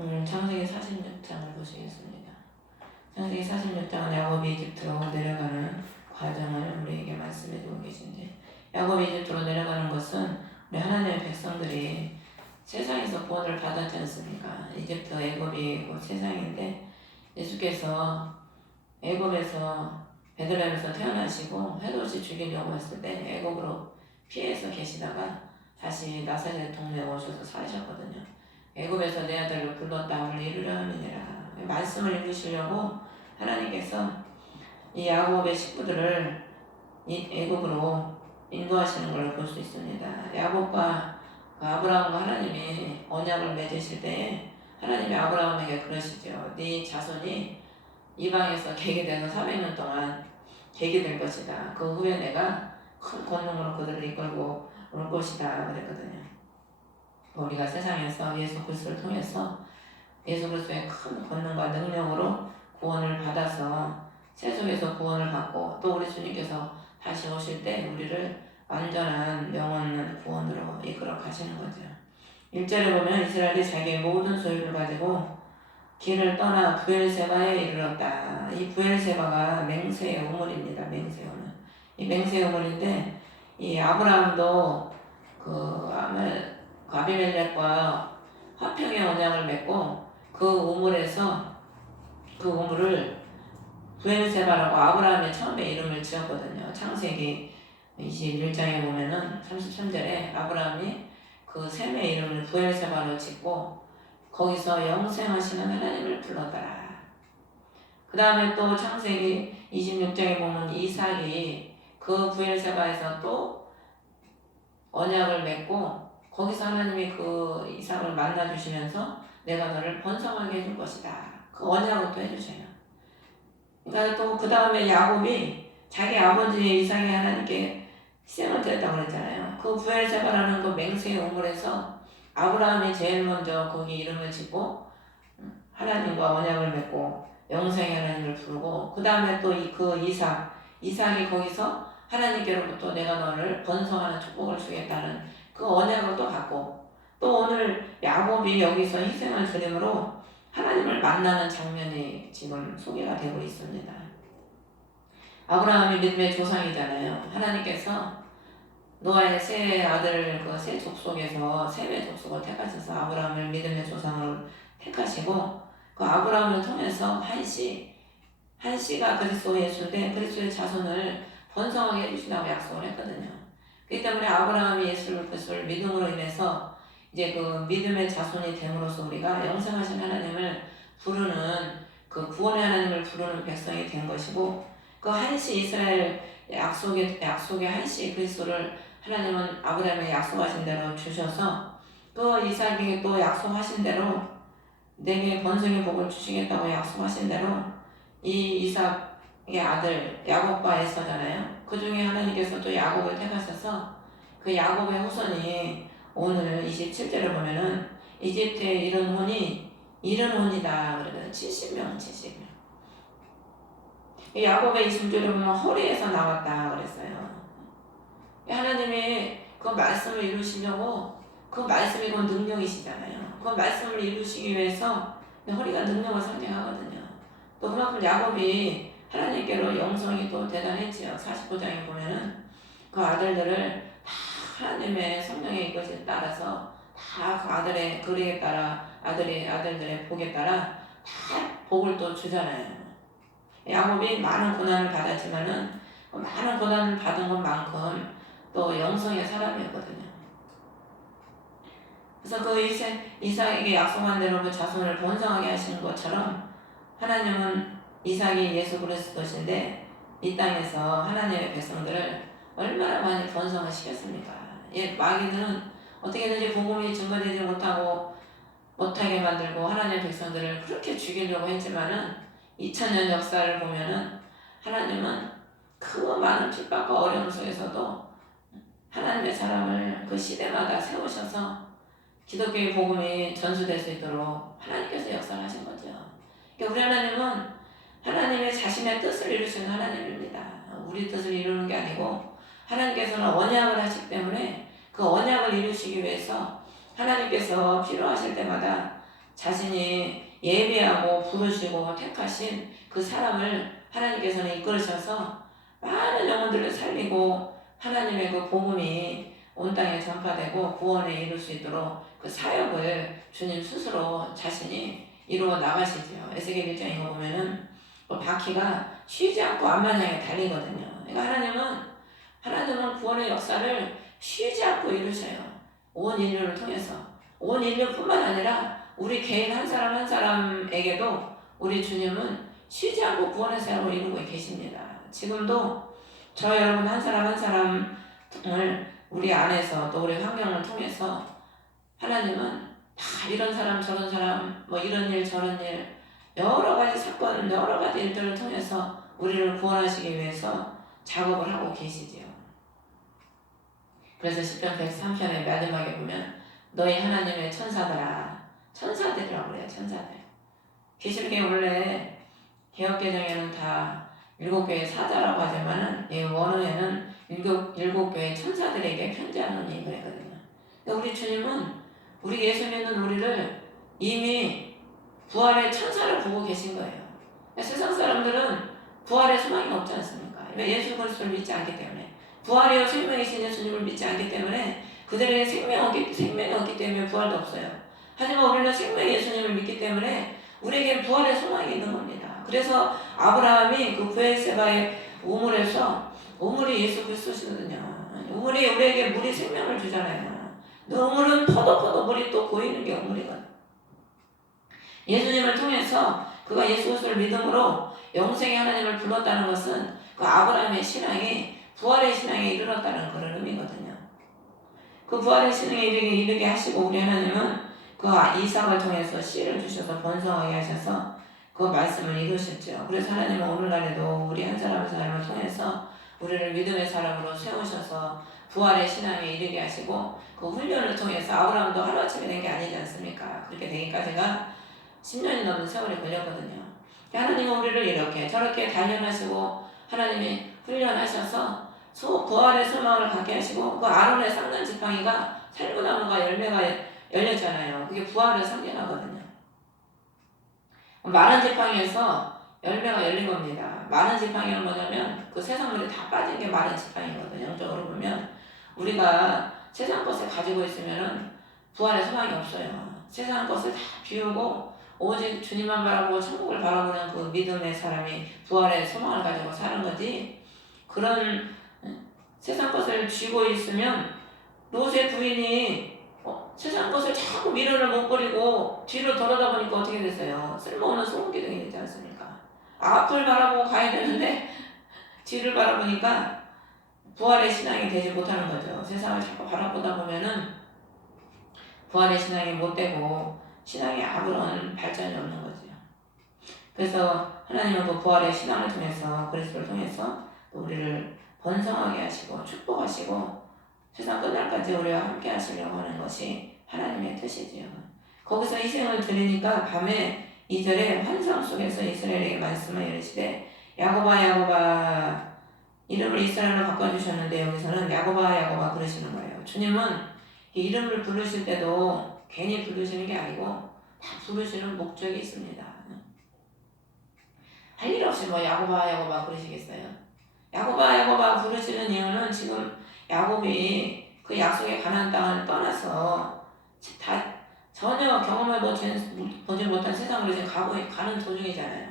오늘 창세기 46장을 보시겠습니다. 창세기 46장은 야곱이 이집트로 내려가는 과정을 우리에게 말씀해주고 계신데, 야곱이 이집트로 내려가는 것은 우리 하나님의 백성들이 세상에서 구원을 받았지 않습니까? 이집트, 애굽이 그 세상인데, 예수께서 애굽에서 베들레헴에서 태어나시고 해도 없이 죽이려고 했을 때 애굽으로 피해서 계시다가 다시 나사렛 동네에 오셔서 사셨거든요. 애굽에서 내 아들을 불렀다 오늘 이루려 함이니라. 말씀을 이루시려고 하나님께서 이 야곱의 식구들을 이 애굽으로 인도하시는 걸 볼 수 있습니다. 야곱과 아브라함과 하나님이 언약을 맺으실 때에 하나님이 아브라함에게 그러시죠. 네 자손이 이방에서 계게 돼서 400년 동안 계게 될 것이다. 그 후에 내가 큰 권능으로 그들을 이끌고 올 것이다 그랬거든요. 우리가 세상에서 예수 그리스도를 통해서 예수 그리스도의 큰 권능과 능력으로 구원을 받아서 세속에서 구원을 받고 또 우리 주님께서 다시 오실 때 우리를 완전한 영원한 구원으로 이끌어 가시는 거죠. 1절에 보면 이스라엘이 자기의 모든 소유를 가지고 길을 떠나 부엘세바에 이르렀다. 이 부엘세바가 맹세의 우물입니다. 맹세의 우물. 이 맹세의 우물인데 이 아브라함도 그 아비멜렉과 화평의 언약을 맺고 그 우물에서 그 우물을 부엘세바라고 아브라함의 처음에 이름을 지었거든요. 창세기 21장에 보면은 33절에 아브라함이 그 셈의 이름을 부엘세바로 짓고 거기서 영생하시는 하나님을 불렀더라. 그 다음에 또 창세기 26장에 보면 이삭이 그 부엘세바에서 또 언약을 맺고 거기서 하나님이 그 이삭을 만나주시면서 내가 너를 번성하게 해줄 것이다. 그 언약을 또 해주셔요. 그러니까 또 그 다음에 야곱이 자기 아버지 이삭이 하나님께 희생을 드렸다고 그랬잖아요. 그 부엘세바라는 그 맹세의 우물에서 아브라함이 제일 먼저 거기 이름을 짓고 하나님과 언약을 맺고 영생의 하나님을 부르고 그 다음에 또 그 이삭이 거기서 하나님께로부터 내가 너를 번성하는 축복을 주겠다는 그 언약을 또 받고 또 오늘 야곱이 여기서 희생을 드림으로 하나님을 만나는 장면이 지금 소개가 되고 있습니다. 아브라함이 믿음의 조상이잖아요. 하나님께서 노아의 세 아들 그 세 족속에서 셈의 족속을 택하셔서 아브라함을 믿음의 조상으로 택하시고 그 아브라함을 통해서 한씨가 그리스도 예수인데 그리스도의 자손을 번성하게 해주신다고 약속을 했거든요. 그렇기 때문에 아브라함이 예수 그리스도를 믿음으로 인해서 이제 그 믿음의 자손이 됨으로써 우리가 영생하신 하나님을 부르는 그 구원의 하나님을 부르는 백성이 된 것이고 그 한씨 이스라엘 약속의 한씨 그리스도를 하나님은 아브라함에게 약속하신 대로 주셔서 또 이삭에게 또 약속하신 대로 내게 번성의 복을 주시겠다고 약속하신 대로 이 이삭의 아들 야곱과 에서잖아요. 그 중에 하나님께서 또 야곱을 택하셔서 그 야곱의 후손이 오늘 27절을 보면은 이집트에 이른 혼이 그러거든. 70명. 야곱의 20절을 보면 허리에서 나왔다 그랬어요. 하나님이 그 말씀을 이루시려고 그 말씀이 그 능력이시잖아요. 그 말씀을 이루시기 위해서 허리가 능력을 상징하거든요. 또 그만큼 야곱이 하나님께로 영성이 또 대단했지요. 49장에 보면은 그 아들들을 다 하나님의 성령의 이것에 따라서 다 그 아들의 그리에 따라 아들들의 복에 따라 다 복을 또 주잖아요. 야곱이 많은 고난을 받았지만은 그 많은 고난을 받은 것만큼 또 영성의 사람이었거든요. 그래서 그 이삭에게 약속한 대로 그 자손을 번성하게 하시는 것처럼 하나님은 이삭이 예수 그리스도신데 이 땅에서 하나님의 백성들을 얼마나 많이 번성을 시켰습니까? 마귀는 어떻게든지 복음이 증거되지 못하게 만들고 하나님의 백성들을 그렇게 죽이려고 했지만은 2000년 역사를 보면은 하나님은 그 많은 핍박과 어려움 속에서도 하나님의 사람을 그 시대마다 세우셔서 기독교의 복음이 전수될 수 있도록 하나님께서 역사를 하신 거죠. 그러니까 우리 하나님은 하나님의 자신의 뜻을 이루시는 하나님입니다. 우리 뜻을 이루는 게 아니고 하나님께서는 언약을 하시기 때문에 그 언약을 이루시기 위해서 하나님께서 필요하실 때마다 자신이 예비하고 부르시고 택하신 그 사람을 하나님께서는 이끌으셔서 많은 영혼들을 살리고 하나님의 그 복음이 온 땅에 전파되고 구원에 이룰 수 있도록 그 사역을 주님 스스로 자신이 이루어 나가시죠. 에스겔 1장 이거 보면은 그 바퀴가 쉬지 않고 앞만 향해 달리거든요. 그러니까 하나님은 구원의 역사를 쉬지 않고 이루셔요. 온 인류를 통해서. 온 인류뿐만 아니라 우리 개인 한 사람 한 사람에게도 우리 주님은 쉬지 않고 구원의 사역을 이루고 계십니다. 지금도 저 여러분 한 사람 한 사람을 우리 안에서 또 우리 환경을 통해서 하나님은 다 이런 사람 저런 사람 뭐 이런 일 저런 일 여러 가지 사건 여러 가지 일들을 통해서 우리를 구원하시기 위해서 작업을 하고 계시지요. 그래서 시편 103편의 마지막에 보면 너희 하나님의 천사들아 천사들이라고 그래요. 천사들. 계시록에 원래 개역개정에는 다 7교회 사자라고 하지만은 이 원어에는 7교회 천사들에게 편지하노니 그랬거든요. 그러니까 우리 주님은 우리 예수 믿는 우리를 이미 부활의 천사를 보고 계신 거예요. 그러니까 세상 사람들은 부활의 소망이 없지 않습니까? 예수 그리스도를 믿지 않기 때문에 부활이요 생명이신 예수님을 믿지 않기 때문에 그들에게 생명이 없기 때문에 부활도 없어요. 하지만 우리는 생명의 예수님을 믿기 때문에 우리에게는 부활의 소망이 있는 겁니다. 그래서 아브라함이 그 부엘세바의 우물에서 우물이 예수 그리스도시거든요. 우물이 우리에게 물이 생명을 주잖아요. 우물은 퍼도 물이 또 고이는 게 우물이거든요. 예수님을 통해서 그가 예수 그리스도를 믿음으로 영생의 하나님을 불렀다는 것은 그 아브라함의 신앙이 부활의 신앙에 이르렀다는 그런 의미거든요. 그 부활의 신앙에 이르게 하시고 우리 하나님은 그 이삭을 통해서 씨를 주셔서 번성하게 하셔서 그 말씀을 이루셨죠. 그래서 하나님은 오늘날에도 우리 한 사람 한 사람을 통해서 우리를 믿음의 사람으로 세우셔서 부활의 신앙에 이르게 하시고 그 훈련을 통해서 아브라함도 하루아침에 된 게 아니지 않습니까? 그렇게 되기까지가 10년이 넘는 세월이 걸렸거든요. 하나님은 우리를 이렇게 저렇게 단련하시고 하나님이 훈련하셔서 부활의 소망을 갖게 하시고 그 아론의 쌍난 지팡이가 살구나무가 열매가 열렸잖아요. 그게 부활을 상징하거든요. 마른 지팡이에서 열매가 열린 겁니다. 마른 지팡이는 뭐냐면 그 세상물이 다 빠진 게 마른 지팡이거든요. 영적으로 보면 우리가 세상 것을 가지고 있으면은 부활의 소망이 없어요. 세상 것을 다 비우고 오직 주님만 바라보고 천국을 바라보는 그 믿음의 사람이 부활의 소망을 가지고 사는 거지. 그런 세상 것을 쥐고 있으면 롯의 부인이 세상 것을 자꾸 미련을 못 버리고 뒤로 돌아다 보니까 어떻게 됐어요? 쓸모없는 소금기둥이 되지 않습니까? 앞을 바라보고 가야 되는데 뒤를 바라보니까 부활의 신앙이 되지 못하는 거죠. 세상을 자꾸 바라보다 보면은 부활의 신앙이 못 되고 신앙이 아무런 발전이 없는 거죠. 그래서 하나님은 그 부활의 신앙을 통해서 그리스도를 통해서 우리를 번성하게 하시고 축복하시고 세상 끝날까지 우리와 함께 하시려고 하는 것이 하나님의 뜻이지요. 거기서 희생을 드리니까 밤에 2절에 환상 속에서 이스라엘에게 말씀을 이르시되 야곱아 이름을 이스라엘로 바꿔주셨는데 여기서는 야곱아 그러시는 거예요. 주님은 이름을 부르실 때도 괜히 부르시는 게 아니고 다 부르시는 목적이 있습니다. 할 일 없이 뭐 야곱아 그러시겠어요? 야곱아 부르시는 이유는 지금 야곱이 그 약속의 가나안 땅을 떠나서 다 전혀 보지 못한 세상으로 지금 가는 도중이잖아요.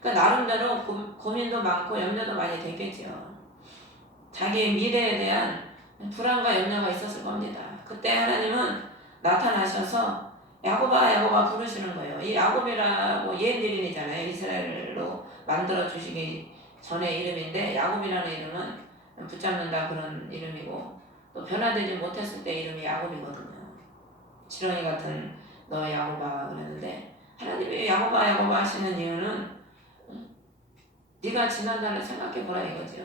그러니까 나름대로 고민도 많고 염려도 많이 됐겠죠. 자기의 미래에 대한 불안과 염려가 있었을 겁니다. 그때 하나님은 나타나셔서 야곱아 부르시는 거예요. 이 야곱이라고 옛 이름이잖아요. 이스라엘로 만들어 주시기 전의 이름인데 야곱이라는 이름은 붙잡는다 그런 이름이고 또 변화되지 못했을 때 이름이 야곱이거든요. 지렁이 같은 너 야곱아 그랬는데 하나님이 야곱아 하시는 이유는 네가 지난날을 생각해 보라 이거죠.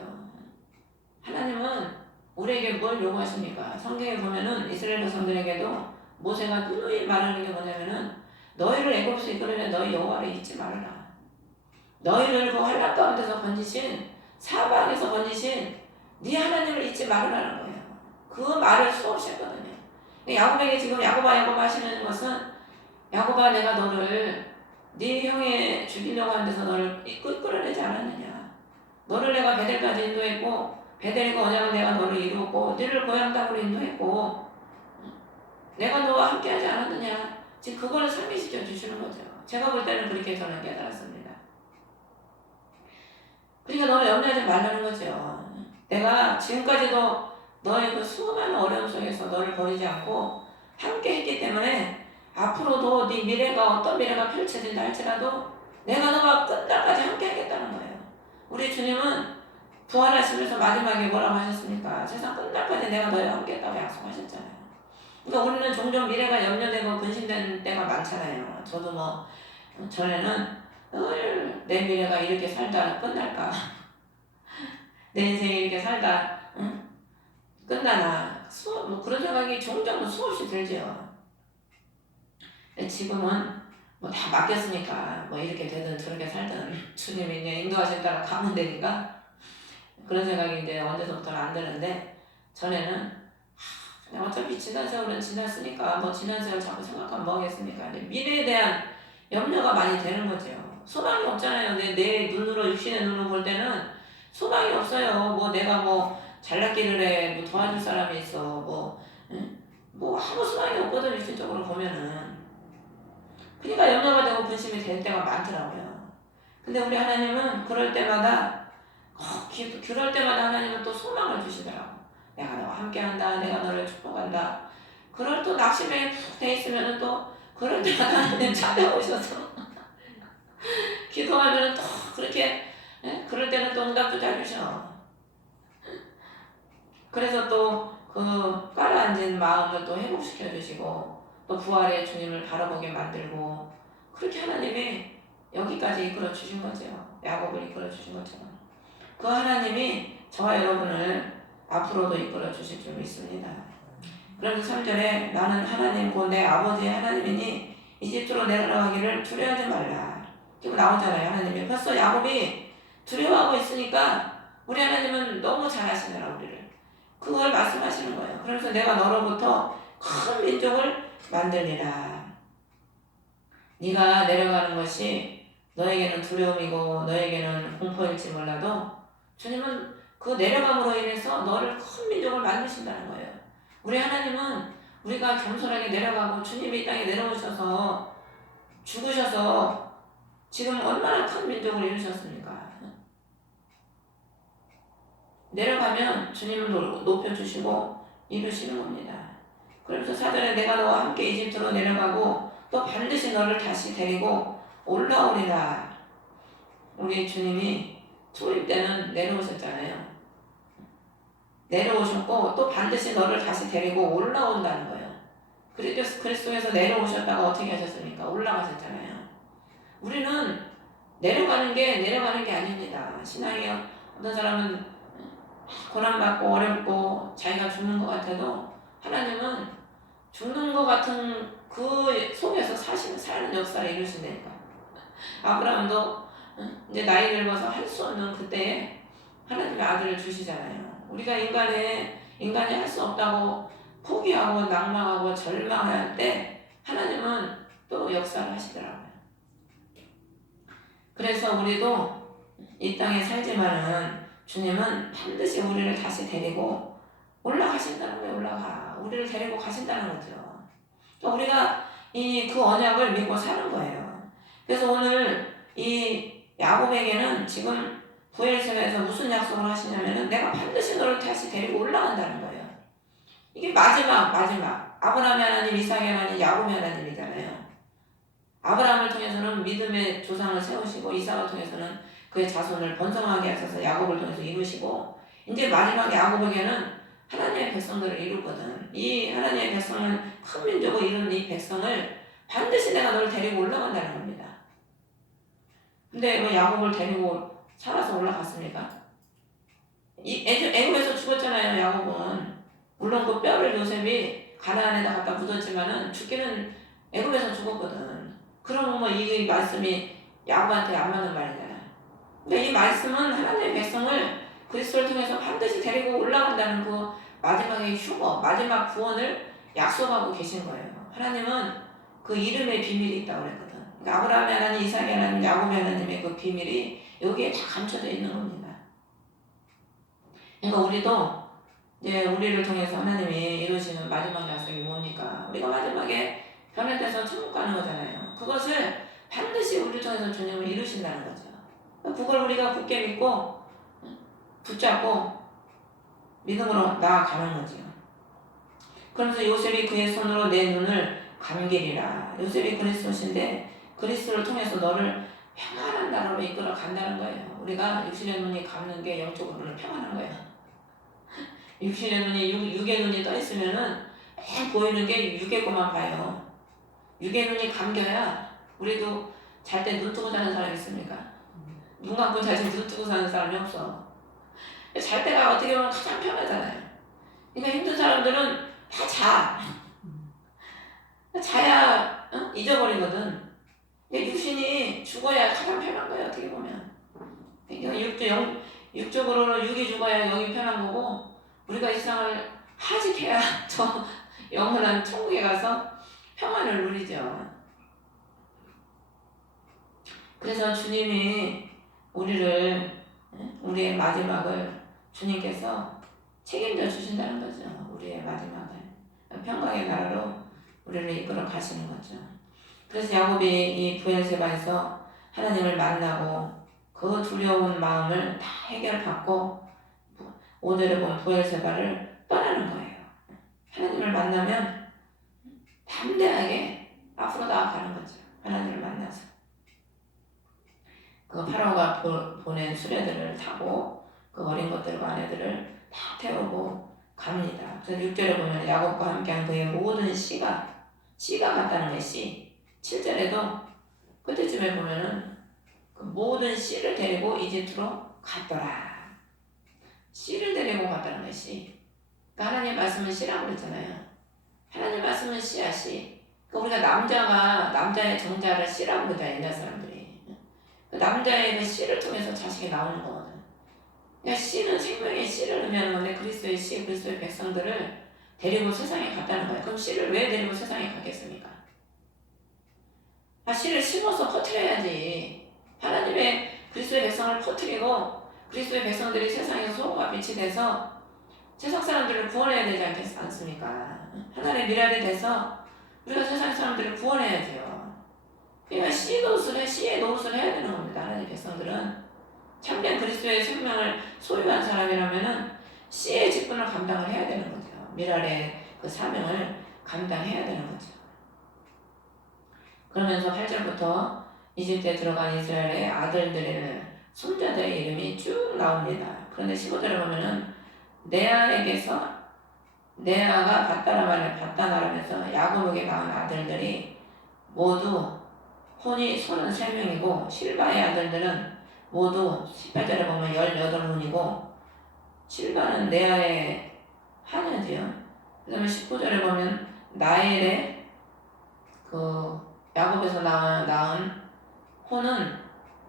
하나님은 우리에게 뭘 요구하십니까? 성경에 보면은 이스라엘 백성들에게도 모세가 누누이 말하는 게 뭐냐면은 너희를 애굽에서 이끌어낸 너희 여호와를 잊지 말아라. 너희를 그 환난 가운데서 건지신 사방에서 건지신 네 하나님을 잊지 말으라는 거예요. 그 말을 수없이 했거든요. 야곱에게 지금 야곱아 하시는 것은 야곱아 내가 너를 네 형이 죽이려고 하는 데서 너를 끌어내지 않았느냐. 너를 내가 베델까지 인도했고 베델과 언약을 내가 너를 이루었고 너를 고향 땅으로 인도했고 내가 너와 함께하지 않았느냐. 지금 그걸 상기시켜 주시는 거죠. 제가 볼 때는 그렇게 저는 깨달았습니다. 그러니까 너무 염려하지 말라는 거죠. 내가 지금까지도 너의 그 수많은 어려움 속에서 너를 버리지 않고 함께 했기 때문에 앞으로도 네 미래가 어떤 미래가 펼쳐진다 할지라도 내가 너와 끝날까지 함께 하겠다는 거예요. 우리 주님은 부활하시면서 마지막에 뭐라고 하셨습니까? 세상 끝날까지 내가 너와 함께 했다고 약속하셨잖아요. 그러니까 우리는 종종 미래가 염려되고 근심되는 때가 많잖아요. 저도 뭐 전에는 내 미래가 이렇게 살다 끝날까? 내 인생이 이렇게 살다 응? 끝나나? 뭐 그런 생각이 종종 수없이 들죠. 근데 지금은 뭐 다 맡겼으니까 뭐 이렇게 되든 저렇게 살든 주님이 이제 인도하신 따라 가면 되니까 그런 생각이 이제 언제서부터는 안 드는데 전에는 그냥 어차피 지난 세월은 지났으니까 뭐 지난 세월 자꾸 생각하면 뭐 하겠습니까? 미래에 대한 염려가 많이 되는 거죠. 소망이 없잖아요. 내 눈으로 육신의 눈으로 볼 때는 소망이 없어요. 뭐 내가 뭐 잘났기를 해, 뭐 도와줄 사람이 있어, 뭐 응? 뭐 아무 소망이 없거든 육신적으로 보면은. 그러니까 염려가 되고 근심이 될 때가 많더라고요. 근데 우리 하나님은 그럴 때마다 그럴 때마다 하나님은 또 소망을 주시더라고. 내가 너와 함께한다. 내가 너를 축복한다. 그럴 또 낙심에 푹 돼 있으면 또 그럴 때마다 하나님 찾아오셔서 기도하면 또 그렇게 그럴 때는 또 응답도 잘 주셔. 그래서 또 그 깔아앉은 마음을 또 회복시켜 주시고 또 부활의 주님을 바라보게 만들고 그렇게 하나님이 여기까지 이끌어 주신 거죠. 야곱을 이끌어 주신 것처럼. 그 하나님이 저와 여러분을 앞으로도 이끌어 주실 줄 믿습니다. 그래서 3절에 나는 하나님 곧 내 아버지의 하나님이니 이집트로 내려가기를 두려워하지 말라. 지금 나오잖아요. 하나님이 벌써 야곱이 두려워하고 있으니까 우리 하나님은 너무 잘 아시느라 우리를 그걸 말씀하시는 거예요. 그래서 내가 너로부터 큰 민족을 만들리라. 네가 내려가는 것이 너에게는 두려움이고 너에게는 공포일지 몰라도 주님은 그 내려감으로 인해서 너를 큰 민족을 만드신다는 거예요. 우리 하나님은 우리가 겸손하게 내려가고 주님이 이 땅에 내려오셔서 죽으셔서 지금 얼마나 큰 민족을 이루셨습니까? 내려가면 주님을 높여주시고 이루시는 겁니다. 그러면서 사전에 내가 너와 함께 이집트로 내려가고 또 반드시 너를 다시 데리고 올라오리라. 우리 주님이 초입 때는 내려오셨잖아요. 내려오셨고 또 반드시 너를 다시 데리고 올라온다는 거예요. 그리스도에서 내려오셨다가 어떻게 하셨습니까? 올라가셨잖아요. 우리는 내려가는 게 아닙니다. 신앙이 어떤 사람은 고난받고 어렵고 자기가 죽는 것 같아도 하나님은 죽는 것 같은 그 속에서 사는 역사를 이루신다니까. 아브라함도 이제 나이 늙어서 할 수 없는 그때에 하나님의 아들을 주시잖아요. 우리가 인간이 할 수 없다고 포기하고 낭망하고 절망할 때 하나님은 또 역사를 하시더라고요. 그래서 우리도 이 땅에 살지만은 주님은 반드시 우리를 다시 데리고 올라가신다는 거예요. 우리를 데리고 가신다는 거죠. 또 우리가 그 언약을 믿고 사는 거예요. 그래서 오늘 이 야곱에게는 지금 부엘세바에서 무슨 약속을 하시냐면은 내가 반드시 너를 다시 데리고 올라간다는 거예요. 이게 마지막 아브라함의 하나님, 이삭의 하나님, 야곱의 하나님이잖아요. 아브라함을 통해서는 믿음의 조상을 세우시고 이삭을 통해서는 그의 자손을 번성하게 하셔서 야곱을 통해서 이루시고 이제 마지막 야곱에게는 하나님의 백성들을 이루거든. 이 하나님의 백성을 큰 민족을 이룬 이 백성을 반드시 내가 너를 데리고 올라간다는 겁니다. 근데 왜 야곱을 데리고 살아서 올라갔습니까? 애굽에서 죽었잖아요. 야곱은. 물론 그 뼈를 요셉이 가나안에다 갖다 묻었지만은 죽기는 애굽에서 죽었거든. 그러면 뭐 이 말씀이 야곱한테 안 맞는 말이잖아. 근데 이 말씀은 하나님의 백성을 그리스도를 통해서 반드시 데리고 올라간다는 그 마지막의 휴거, 마지막 구원을 약속하고 계신 거예요. 하나님은 그 이름에 비밀이 있다고 그랬거든. 그러니까 아브라함의 하나님, 이삭의 하나님, 야곱의 하나님의 그 비밀이 여기에 다 감춰져 있는 겁니다. 그러니까 우리도 이제 우리를 통해서 하나님이 이루시는 마지막 약속이 뭡니까? 우리가 마지막에 변화돼서 천국 가는 거잖아요. 그것을 반드시 우리를 통해서 주님을 이루신다는 거죠. 그걸 우리가 굳게 믿고 붙잡고 믿음으로 나아가는 거죠. 그러면서 요셉이 그의 손으로 내 눈을 감기리라. 요셉이 그리스도신데 그리스도를 통해서 너를 평안한 나라로 이끌어 간다는 거예요. 우리가 육신의 눈이 감는 게 영적으로는 평안한 거예요. 육신의 눈이 육의 눈이 떠 있으면은 맨 보이는 게 육의 것만 봐요. 육의 눈이 감겨야 우리도 잘 때 눈 뜨고 자는 사람 있습니까? 눈 감고 자지 눈 뜨고 사는 사람이 없어. 잘 때가 어떻게 보면 가장 편하잖아요. 그러니까 힘든 사람들은 다 자. 자야 잊어버리거든. 근데 육신이 죽어야 가장 편한 거예요. 어떻게 보면. 그러니까 육적으로는 육이 죽어야 영이 편한 거고 우리가 이 세상을 하직해야 저 영원한 천국에 가서 평안을 누리죠. 그래서 주님이 우리의 마지막을 주님께서 책임져 주신다는 거죠. 우리의 마지막을 평강의 나라로 우리를 이끌어 가시는 거죠. 그래서 야곱이 이 브엘세바에서 하나님을 만나고 그 두려운 마음을 다 해결받고 5절에 보면 브엘세바를 떠나는 거예요. 하나님을 만나면 담대하게 앞으로 나아가는 거죠. 하나님을 만나서 그 파라오가 보낸 수레들을 타고 그 어린 것들과 아내들을 다 태우고 갑니다. 그래서 6절에 보면 야곱과 함께한 그의 모든 씨가 갔다는 게 씨. 7절에도 그때쯤에 보면은 그 모든 씨를 데리고 이집트로 갔더라. 씨를 데리고 갔다는 게 씨. 그러니까 하나님 말씀은 씨라고 그랬잖아요. 하나님 말씀은 씨야 씨. 그러니까 우리가 남자의 정자를 씨라고 그러잖아요. 옛날 사람들이. 그 남자의 그 씨를 통해서 자식이 나오는 거거든. 그러니까 씨는 생명의 씨를 의미하는 건데 그리스도의 씨, 그리스도의 백성들을 데리고 세상에 갔다는 거예요. 그럼 씨를 왜 데리고 세상에 갔겠습니까? 씨를 심어서 퍼뜨려야지. 하나님의 그리스도의 백성을 퍼뜨리고 그리스도의 백성들이 세상에서 소금과 빛이 돼서 세상 사람들을 구원해야 되지 않습니까? 하나님의 미랄이 돼서 우리가 세상 사람들을 구원해야죠. 그러니까 씨의 노릇을 해야 되는 겁니다. 하나님 백성들은 참된 그리스도의 생명을 소유한 사람이라면은 씨의 직분을 감당을 해야 되는 거죠. 미랄의 그 사명을 감당해야 되는 거죠. 그러면서 8절부터 이집트에 들어간 이스라엘의 아들들에는 손자들의 이름이 쭉 나옵니다. 그런데 15절에 보면은 레아가 밧다나라면서 야곱에게 낳은 아들들이 모두 손은 3명이고 실바의 아들들은 모두 18절에 보면 18혼이고 실바는 레아의 하녀지요. 그 다음에 19절에 보면 나엘의 그 야곱에서 낳은 혼은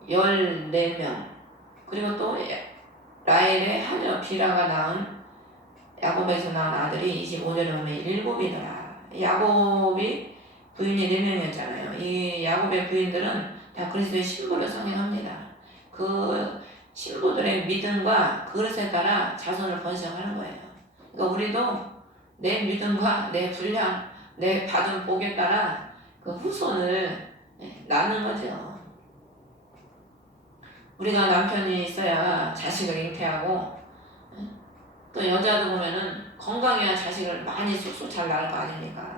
14명 그리고 또 라헬의 하녀 비라가 낳은 야곱에서 낳은 아들이 25절에 보면 7이더라. 야곱이 부인이 4명이었잖아요. 이 야곱의 부인들은 다 그리스도의 신부를 성행합니다. 그 신부들의 믿음과 그릇에 따라 자손을 번성하는 거예요. 그러니까 우리도 내 믿음과 내 분량, 내 받은 복에 따라 그 후손을 낳는 거죠. 우리가 남편이 있어야 자식을 잉태하고 또 여자도 보면은 건강해야 자식을 많이 쑥쑥 잘 낳을 거 아닙니까?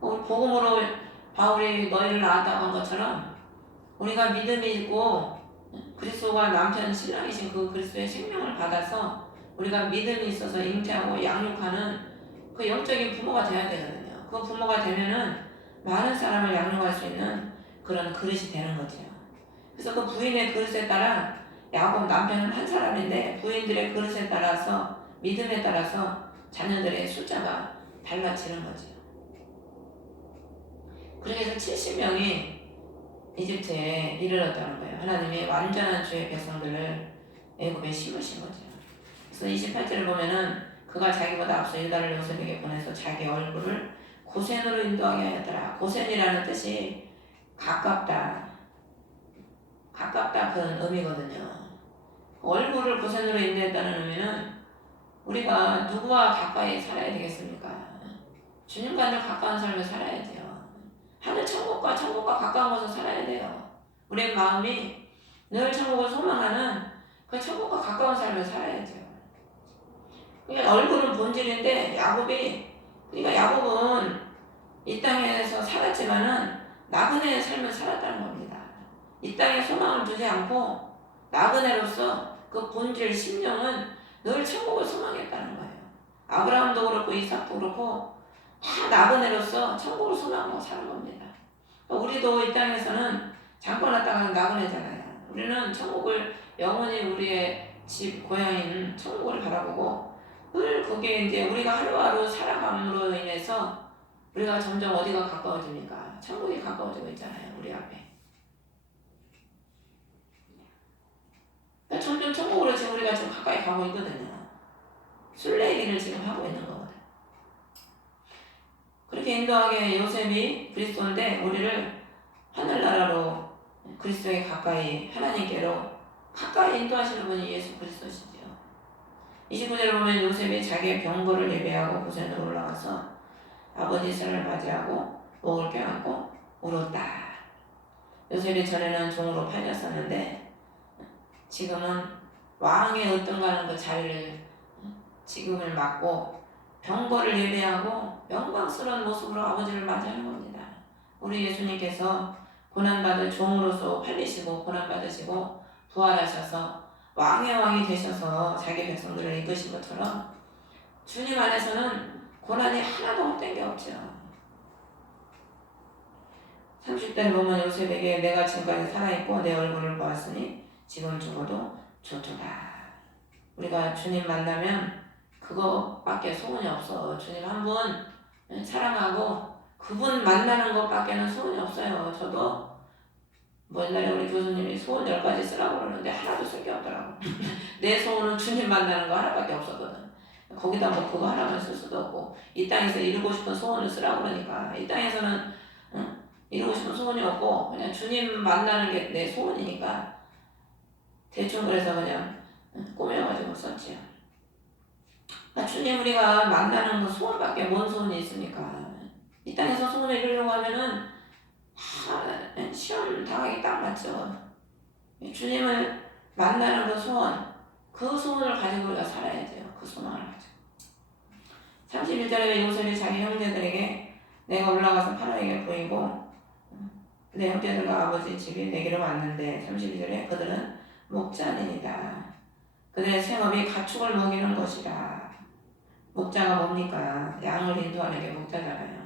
복음으로 바울이 너희를 낳았다고 한 것처럼 우리가 믿음이 있고 그리스도가 남편 신랑이신 그 그리스도의 생명을 받아서 우리가 믿음이 있어서 잉태하고 양육하는 그 영적인 부모가 돼야 되거든요. 그 부모가 되면은 많은 사람을 양육할 수 있는 그런 그릇이 되는 거죠. 그래서 그 부인의 그릇에 따라 야곱 남편은 한 사람인데 부인들의 그릇에 따라서 믿음에 따라서 자녀들의 숫자가 달라지는 거죠. 그래서 70명이 이집트에 이르렀다는 거예요. 하나님이 완전한 주의 백성들을 애굽에 심으신 거죠. 그래서 28절을 보면은 그가 자기보다 앞서 유다를 요셉에게 보내서 자기 얼굴을 고센으로 인도하게 하였더라. 고센이라는 뜻이 가깝다. 가깝다 그런 의미거든요. 얼굴을 고센으로 인도했다는 의미는 우리가 누구와 가까이 살아야 되겠습니까? 주님과 늘 가까운 삶을 살아야 돼요. 하늘 천국과 가까운 곳을 살아야 돼요. 우리의 마음이 늘 천국을 소망하는 그 천국과 가까운 삶을 살아야 돼요. 그러니까 얼굴은 본질인데 그러니까 야곱은 이 땅에서 살았지만은 나그네의 삶을 살았다는 겁니다. 이 땅에 소망을 두지 않고 나그네로서 그 본질 심령은 늘 천국을 소망했다는 거예요. 아브라함도 그렇고 이삭도 그렇고 다 나그네로서 천국을 소망하고 사는 겁니다. 우리도 이 땅에서는 잠깐 왔다가 나그네잖아요. 우리는 천국을 영원히 우리의 집 고향인 천국을 바라보고 늘 그게 이제 우리가 하루하루 살아감으로 인해서 우리가 점점 어디가 가까워집니까? 천국이 가까워지고 있잖아요. 우리 앞에. 그러니까 점점 천국으로 지금 우리가 좀 가까이 가고 있거든요. 순례길을 지금 하고 있는 거거든. 그렇게 인도하게 요셉이 그리스도인데 우리를 하늘나라로 그리스도에 가까이 하나님께로 가까이 인도하시는 분이 예수 그리스도시지요. 29절을 보면 요셉이 자기의 병거를 예배하고 고센으로 올라가서 아버지 손을 맞이하고 목을 껴안고 울었다. 요셉이 전에는 종으로 팔렸었는데 지금은 왕의 으뜸가는 그 자리를 지금을 맡고 병거를 예배하고 영광스러운 모습으로 아버지를 맞이하는 겁니다. 우리 예수님께서 고난받을 종으로서 팔리시고 고난받으시고 부활하셔서 왕의 왕이 되셔서 자기 백성들을 이끄신 것처럼 주님 안에서는 고난이 하나도 헛된 게 없죠. 30대를 보면 요셉에게 내가 지금까지 살아있고 내 얼굴을 보았으니 지금 죽어도 좋도다. 우리가 주님 만나면 그거밖에 소원이 없어. 주님 한 분 사랑하고 그분 만나는 것밖에는 소원이 없어요. 저도 뭐 옛날에 우리 교수님이 소원 10가지 쓰라고 그러는데 하나도 쓸 게 없더라고. 내 소원은 주님 만나는 거 하나밖에 없었거든. 거기다 뭐 그거 하나만 쓸 수도 없고 이 땅에서 이루고 싶은 소원을 쓰라고 그러니까 이 땅에서는 이루고 싶은 소원이 없고 그냥 주님 만나는 게 내 소원이니까 대충 그래서 그냥 꾸며가지고 썼지요. 그러니까 주님 우리가 만나는 그 소원밖에 뭔 소원이 있습니까? 이 땅에서 소원을 이루려고 하면은 시험 당하기 딱 맞죠. 주님을 만나는 그 소원을 가지고 우리가 살아야 돼요. 그 소망을 가지고. 31절에 요셉이 자기 형제들에게 내가 올라가서 파라오에게 보이고 내 형제들과 아버지 집이 내게로 왔는데 32절에 그들은 목자니이다. 그들의 생업이 가축을 먹이는 것이라. 목자가 뭡니까? 양을 인도하는 게 목자잖아요.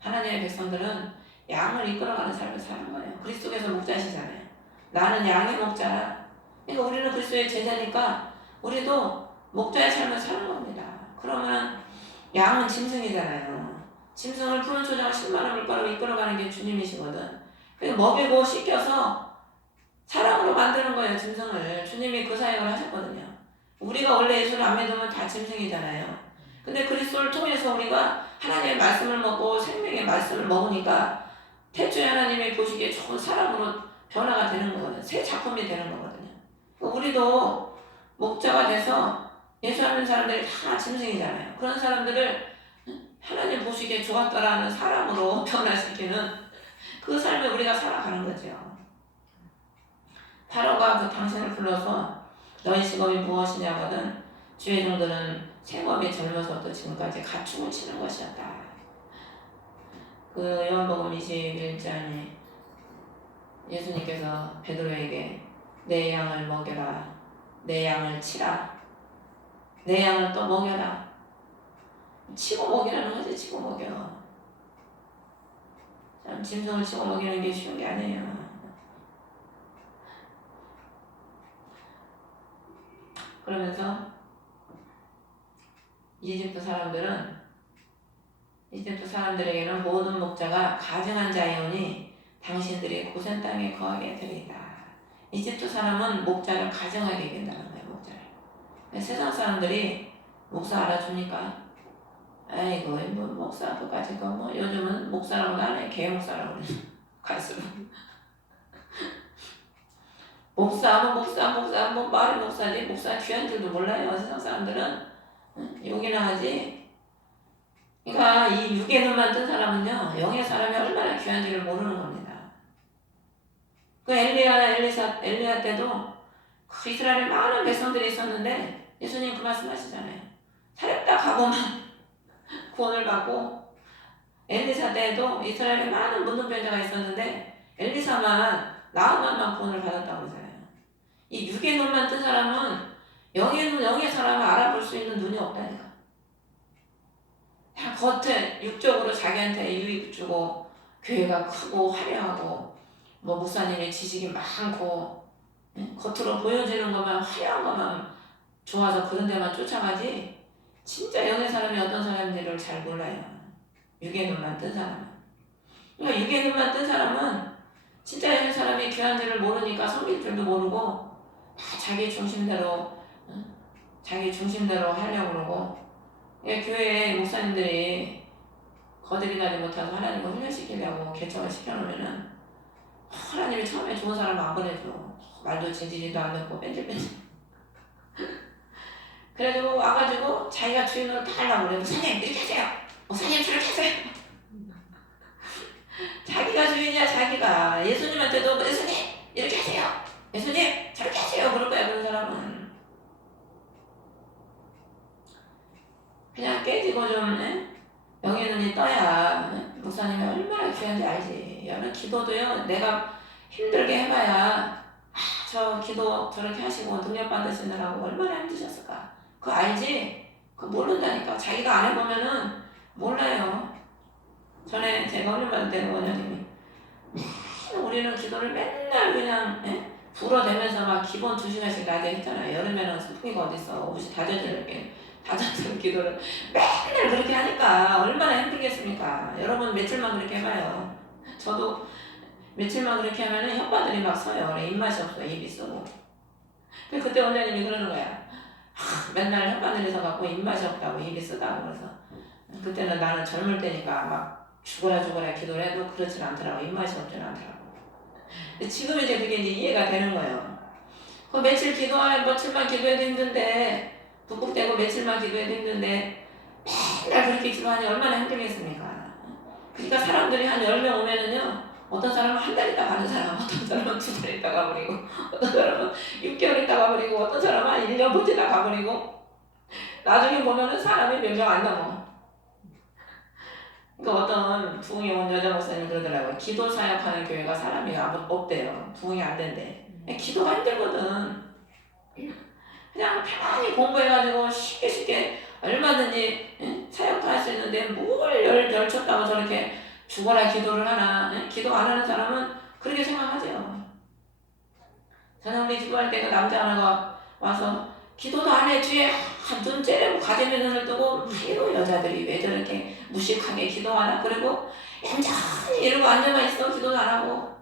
하나님의 백성들은 양을 이끌어가는 삶을 사는 거예요. 그리스도께서 목자시잖아요. 나는 양의 목자라. 그러니까 우리는 그리스도의 제자니까 우리도 목자의 삶을 사는 겁니다. 그러면 양은 짐승이잖아요. 짐승을 푸른 초장 10만원 물가로 이끌어가는 게 주님이시거든. 그래서 먹이고 씻겨서 사람으로 만드는 거예요. 짐승을. 주님이 그 사역을 하셨거든요. 우리가 원래 예수를 안 믿으면 다 짐승이잖아요. 근데 그리스도를 통해서 우리가 하나님의 말씀을 먹고 생명의 말씀을 먹으니까 태초에 하나님이 보시기에 좋은 사람으로 변화가 되는 거거든요. 새 작품이 되는 거거든요. 우리도 목자가 돼서 예수 믿는 사람들이 다 짐승이잖아요. 그런 사람들을 하나님 보시기에 좋았다라는 사람으로 변화시키는 그 삶을 우리가 살아가는 거죠. 파로가 그 당신을 불러서 너희 직업이 무엇이냐거든. 주의 종들은 생업이 젊어서부터 지금까지 가축을 치는 것이었다. 그 요한복음 21장에 예수님께서 베드로에게 내 양을 먹여라, 내 양을 치라, 내 양을 또 먹여라. 치고 먹이라는 거지. 치고 먹여. 참 짐승을 치고 먹이는 게 쉬운 게 아니에요. 그러면서 이집트 사람들에게는 모든 목자가 가증한 자이오니 당신들이 고센 땅에 거하게 되리다. 이집트 사람은 목자를 가증하게 된다는 거예요. 목자를. 세상 사람들이 목사 알아줍니까? 아이고 뭐 목사 그까지 뭐 요즘은 목사라고 안 해. 개 목사라고 그래. 갈수록 목사 뭐 말이 목사지 목사 귀한 줄도 몰라요. 세상 사람들은 욕이나 하지. 그러니까 이 육의 눈만 뜬 사람은요 영의 사람이 얼마나 귀한지를 모르는 겁니다. 그 엘리야 때도 그 이스라엘에 많은 백성들이 있었는데 예수님 그 말씀하시잖아요. 사렙다 가고만 구원을 받고 엘리사 때에도 이스라엘에 많은 문둥병자가 있었는데 엘리사만 나아만만 구원을 받았다고 그러잖아요. 이 육의 눈만 뜬 사람은 영의 사람을 알아볼 수 있는 눈이 없다니까. 다 겉에 육적으로 자기한테 유익 주고 교회가 크고 화려하고 뭐 목사님의 지식이 많고 겉으로 보여지는 것만 화려한 것만 좋아서 그런 데만 쫓아가지 진짜 영의 사람이 어떤 사람인지를 잘 몰라요. 육의 눈만 뜬 사람은. 그러니까 육의 눈만 뜬 사람은 진짜 영의 사람이 귀한 줄을 모르니까 섬길 줄도 모르고 다 자기 중심대로 하려고 그러고 그러니까 교회에 목사님들이 거들이다지 못해서 하나님을 훈련시키려고 개척을 시켜놓으면은 하나님이 처음에 좋은 사람을 안 보내줘. 말도 진지지도 않고 뺀질뺀질. 그래가지고 와가지고 자기가 주인으로 다 하려고 그래. 목사님 이렇게 하세요. 목사님 저렇게 하세요. 자기가 주인이야 자기가. 예수님한테도 예수님 이렇게 하세요. 예수님 저렇게 하세요. 그럴 거야 그런 사람은. 그냥 깨지고 좀 영의 눈이 떠야 목사님이 얼마나 귀한지 알지. 여러분 기도도요 내가 힘들게 해봐야 저 기도 저렇게 하시고 능력 받으시느라고 얼마나 힘드셨을까. 그거 알지? 그거 모른다니까. 자기가 안 해보면은 몰라요. 전에 제가 훈련 받을 때 원장님이 우리는 기도를 맨날 그냥 불어대면서 막 기본 2시간씩 낮에 했잖아요. 여름에는 선풍기가 어딨어. 옷이 다젖는 기도를 맨날 그렇게 하니까 얼마나 힘들겠습니까. 여러분 며칠만 그렇게 해봐요. 저도 며칠만 그렇게 하면은 혓바들이 막 서요. 입맛이 없어. 입이 쓰고. 근데 그때 원장님이 그러는 거야. 맨날 혓바늘이 서갖고 입맛이 없다고 입이 쓰다고. 그래서 그때는 나는 젊을 때니까 막 죽어라 기도를 해도 그렇진 않더라고. 입맛이 없진 않더라고. 근데 지금 이제 그게 이제 이해가 되는 거예요. 그 며칠만 기도해도 힘든데 북북대고 며칠만 기도해도 힘든데 맨날 그렇게 기도하니 얼마나 힘들겠습니까. 그러니까 사람들이 한 10명 오면은요 어떤 사람은 한 달 있다 가는 사람, 어떤 사람은 2달 있다 가버리고, 어떤 사람은 6개월 있다 가버리고, 어떤 사람은 한 1년 버티다 가버리고, 나중에 보면은 사람이 몇 명 안 넘어. 그러니까 어떤 부흥이 온 여자 목사님 그러더라고요. 기도 사역하는 교회가 사람이 없대요. 부흥이 안 된대. 기도가 힘들거든. 그냥 편안히 공부해가지고 쉽게 얼마든지 사역도 할 수 있는데 뭘 열쳤다고 저렇게 죽어라 기도를 하나. 기도 안 하는 사람은 그렇게 생각하죠. 저는 우리 기도할 때 그 남자 하나가 와서 기도도 안 해. 뒤에 눈 째려고 가재미 눈을 뜨고 아이고 여자들이 왜 저렇게 무식하게 기도하나. 그리고 얌전히 이러고 앉아만 있어. 기도도 안 하고.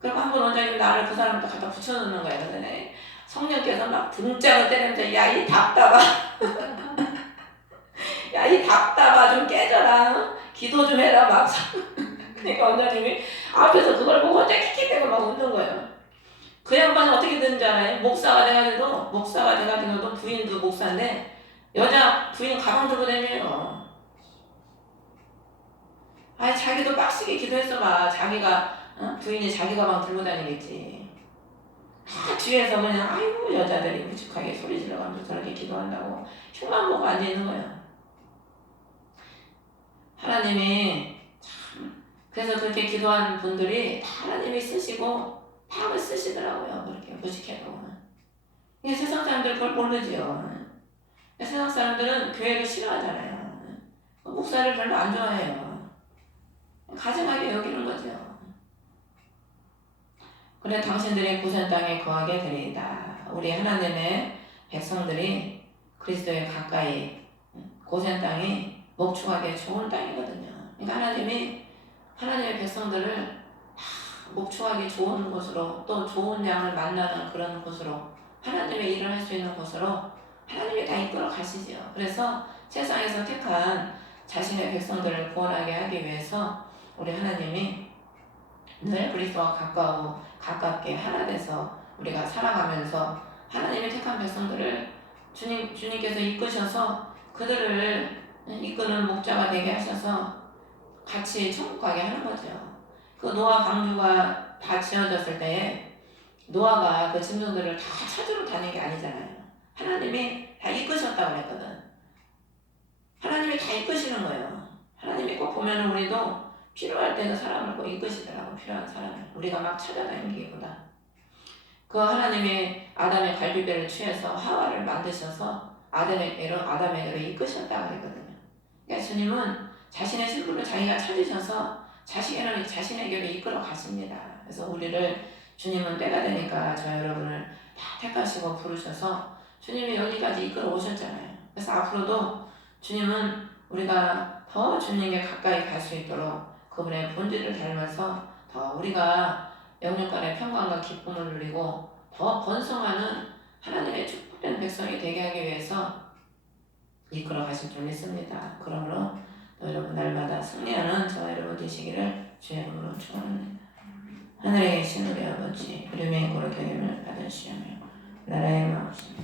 그리고 한 번 원장님 나를 그 사람한테 갖다 붙여놓는 거예요. 그래서 성령께서 막 등짝을 때리면서 야 이 답답아. 야 이 답답아 좀 깨져라. 기도 좀 해라 막. 그러니까 원장님이 앞에서 그걸 보고 혼자 킥킥대고 막 웃는 거예요. 그 양반은 어떻게 되는지 알아요? 목사가 돼가지고도 부인도 목사인데 여자 부인 가방 들고 다녀요. 아니 자기도 빡시게 기도했어 봐. 자기가 부인이 자기 가방 들고 다니겠지. 다 뒤에서 그냥 아이고 여자들이 무식하게 소리 지르면서 저렇게 기도한다고 흉만 보고 앉아있는 거예요. 하나님이 참 그래서 그렇게 기도한 분들이 다 하나님이 쓰시고 답을 쓰시더라고요. 그렇게 무식해도. 세상 사람들은 그걸 모르지요. 세상 사람들은 교회를 싫어하잖아요. 목사를 별로 안 좋아해요. 가증하게 여기는 거죠. 그래 당신들이 고센 땅에 거하게 되리이다. 우리 하나님의 백성들이 그리스도에 가까이 고센 땅이 목축하기에 좋은 땅이거든요. 그러니까 하나님의 백성들을 목축하기 좋은 곳으로 또 좋은 양을 만나는 그런 곳으로 하나님의 일을 할 수 있는 곳으로 하나님이 다 이끌어 가시죠. 그래서 세상에서 택한 자신의 백성들을 구원하게 하기 위해서 우리 하나님이 늘 그리스도와 가깝게 하나 돼서 우리가 살아가면서 하나님이 택한 백성들을 주님께서 이끄셔서 그들을 이끄는 목자가 되게 하셔서 같이 천국 가게 하는 거죠. 그 노아 방주가 다 지어졌을 때에 노아가 그 짐승들을 다 찾으러 다니는 게 아니잖아요. 하나님이 다 이끄셨다고 그랬거든. 하나님이 다 이끄시는 거예요. 하나님이 꼭 보면 우리도 필요할 때는 사람을 꼭 이끄시더라고. 필요한 사람을 우리가 막 찾아다니기보다 그 하나님이 아담의 갈비뼈를 취해서 하와를 만드셔서 아담에게로 이끄셨다고 했거든요. 그러니까 주님은 자신의 신분을 자기가 찾으셔서 자신에게로 이끌어 가십니다. 그래서 우리를 주님은 때가 되니까 저 여러분을 다 택하시고 부르셔서 주님이 여기까지 이끌어 오셨잖아요. 그래서 앞으로도 주님은 우리가 더 주님께 가까이 갈 수 있도록 그분의 본질을 닮아서 더 우리가 영육간의 평강과 기쁨을 누리고 더 번성하는 하나님의 축복된 백성이 되게 하기 위해서 이끌어 가실 줄 믿습니다. 그러므로 여러분 날마다 승리하는 저와 여러분 되시기를 주의 이름으로 축원합니다. 하늘에 계신 우리 아버지 이름의 거룩하게 받으시오며 나라의 마옵시며